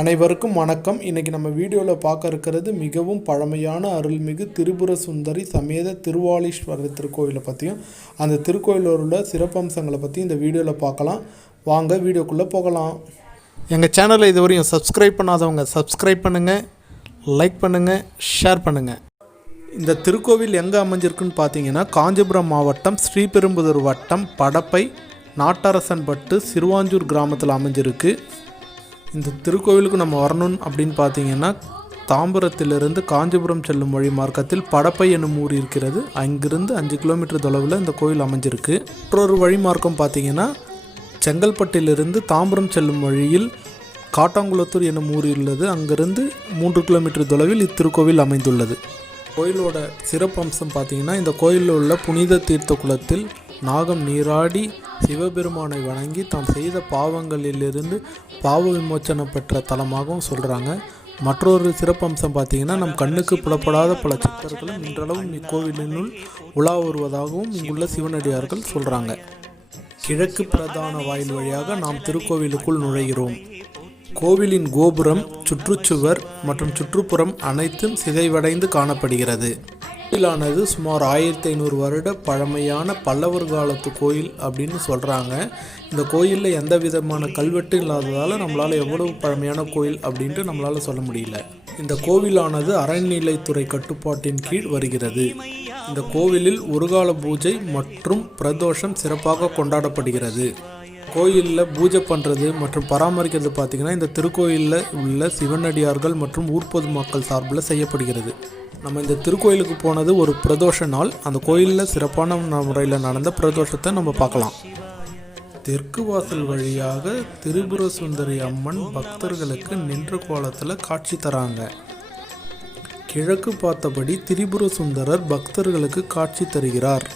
அனைவருக்கும் வணக்கம். இன்றைக்கி நம்ம வீடியோவில் பார்க்க இருக்கிறது மிகவும் பழமையான அருள்மிகு திரிபுரசுந்தரி சமேத திருவாலீஸ்வரர் திருக்கோயிலை பற்றியும் அந்த திருக்கோயிலில் உள்ள சிறப்பம்சங்களை பற்றி இந்த வீடியோவில் பார்க்கலாம். வாங்க வீடியோக்குள்ளே போகலாம். எங்கள் சேனலை இதுவரையும் சப்ஸ்கிரைப் பண்ணாதவங்க சப்ஸ்கிரைப் பண்ணுங்கள், லைக் பண்ணுங்கள், ஷேர் பண்ணுங்கள். இந்த திருக்கோவில் எங்கே அமைஞ்சிருக்குன்னு பார்த்தீங்கன்னா காஞ்சிபுரம் மாவட்டம் ஸ்ரீபெரும்புதூர் வட்டம் படப்பை நாட்டரசன்பட்டு சிறுவாஞ்சூர் கிராமத்தில் அமைஞ்சிருக்கு. இந்த திருக்கோவிலுக்கு நம்ம வரணும் அப்படின்னு பார்த்தீங்கன்னா தாம்பரத்திலிருந்து காஞ்சிபுரம் செல்லும் வழி மார்க்கத்தில் படப்பை என்னும் ஊர் இருக்கிறது. அங்கிருந்து 5 கிலோமீட்டர் தொலைவில் இந்த கோயில் அமைஞ்சிருக்கு. மற்றொரு வழி மார்க்கம் பார்த்தீங்கன்னா செங்கல்பட்டிலிருந்து தாம்பரம் செல்லும் வழியில் காட்டாங்குளத்தூர் என்னும் ஊர் உள்ளது. அங்கிருந்து 3 கிலோமீட்டர் தொலைவில் இத்திருக்கோவில் அமைந்துள்ளது. கோயிலோட சிறப்பம்சம் பார்த்தீங்கன்னா இந்த கோயிலில் உள்ள புனித தீர்த்த குளத்தில் நாகம் நீராடி சிவபெருமானை வணங்கி தாம் செய்த பாவங்களிலிருந்து பாவ விமோச்சனம் பெற்ற தலமாகவும் சொல்கிறாங்க. மற்றொரு சிறப்பம்சம் பார்த்திங்கன்னா நம் கண்ணுக்கு புலப்படாத பல சித்தர்களும் இன்றளவும் இக்கோவிலினுள் உலா வருவதாகவும் இங்குள்ள சிவனடியார்கள் சொல்கிறாங்க. கிழக்கு பிரதான வாயில் வழியாக நாம் திருக்கோவிலுக்குள் நுழைகிறோம். கோவிலின் கோபுரம், சுற்றுச்சுவர் மற்றும் சுற்றுப்புறம் அனைத்தும் சிதைவடைந்து காணப்படுகிறது. கோயிலானது சுமார் 1500 வருட பழமையான பல்லவர் காலத்து கோயில் அப்படின்னு சொல்கிறாங்க. இந்த கோயிலில் எந்த விதமான கல்வெட்டு இல்லாததால் நம்மளால் எவ்வளவு பழமையான கோயில் அப்படின்ட்டு நம்மளால் சொல்ல முடியல. இந்த கோவிலானது அறநிலைத்துறை கட்டுப்பாட்டின் கீழ் வருகிறது. இந்த கோவிலில் ஒருகால பூஜை மற்றும் பிரதோஷம் சிறப்பாக கொண்டாடப்படுகிறது. கோயிலில் பூஜை பண்ணுறது மற்றும் பராமரிக்கிறது பார்த்திங்கன்னா இந்த திருக்கோயிலில் உள்ள சிவனடியார்கள் மற்றும் ஊர் பொதுமக்கள் சார்பில் செய்யப்படுகிறது. நம்ம இந்த திருக்கோயிலுக்கு போனது ஒரு பிரதோஷ நாள். அந்த கோயிலில் சிறப்பான முறையில் நடந்த பிரதோஷத்தை நம்ம பார்க்கலாம். தெற்கு வாசல் வழியாக திரிபுரசுந்தரி அம்மன் பக்தர்களுக்கு நின்ற கோலத்தில் காட்சி தராங்க. கிழக்கு பார்த்தபடி திரிபுரசுந்தரர் பக்தர்களுக்கு காட்சி தருகிறார்.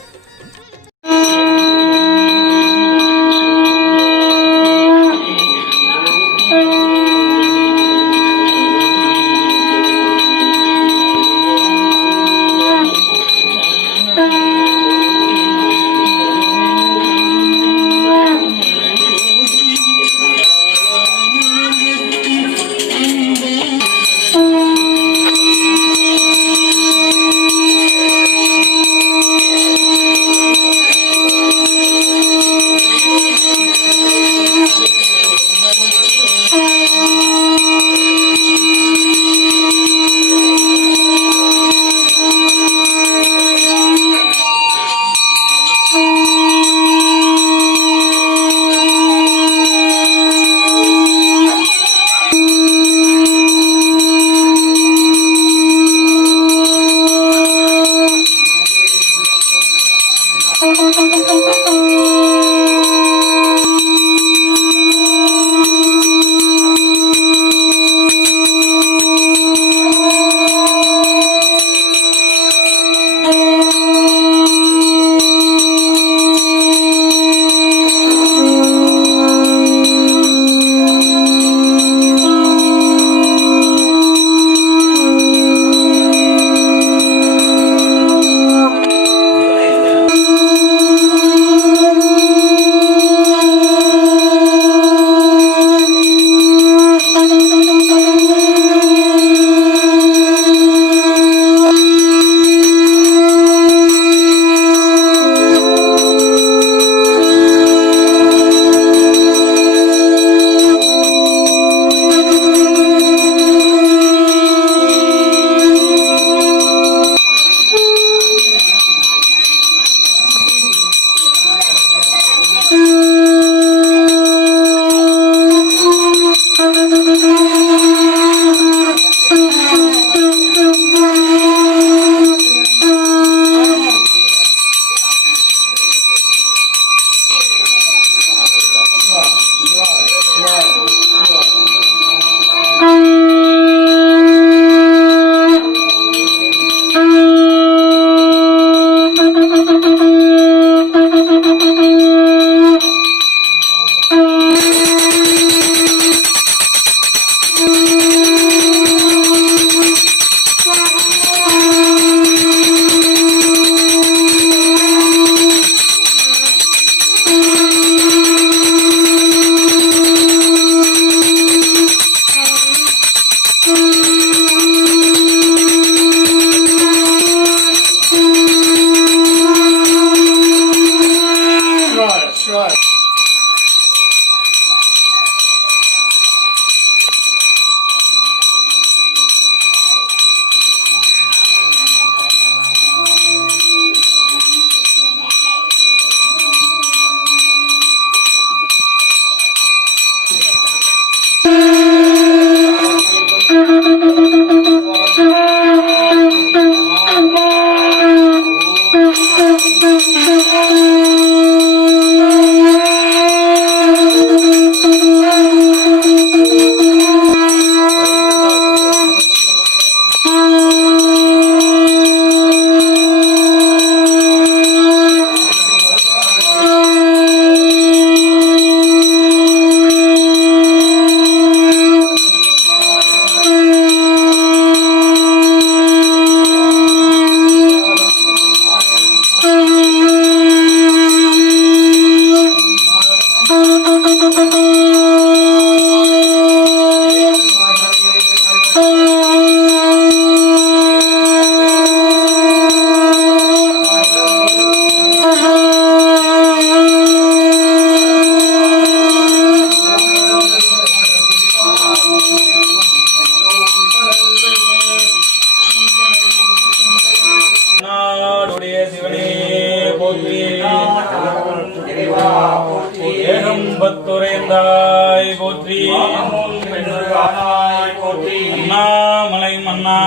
அண்ணா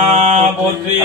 போற்றி.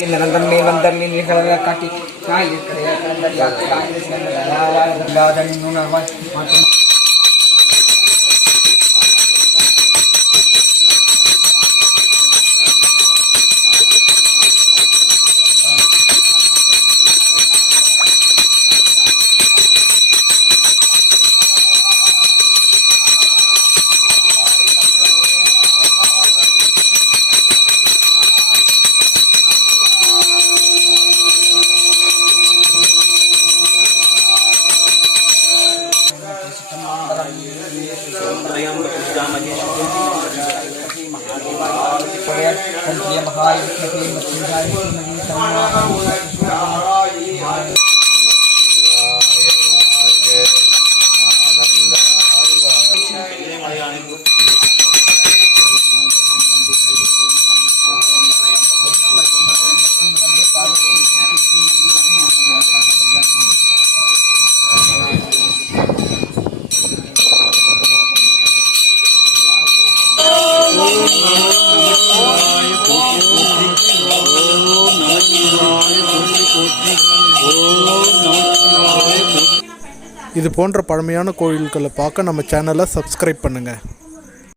निरंतर निरंतर निकल काटी काय இது போன்ற பழமையான கோயில்களை பார்க்க நம்ம சேனலை சப்ஸ்கிரைப் பண்ணுங்கள்.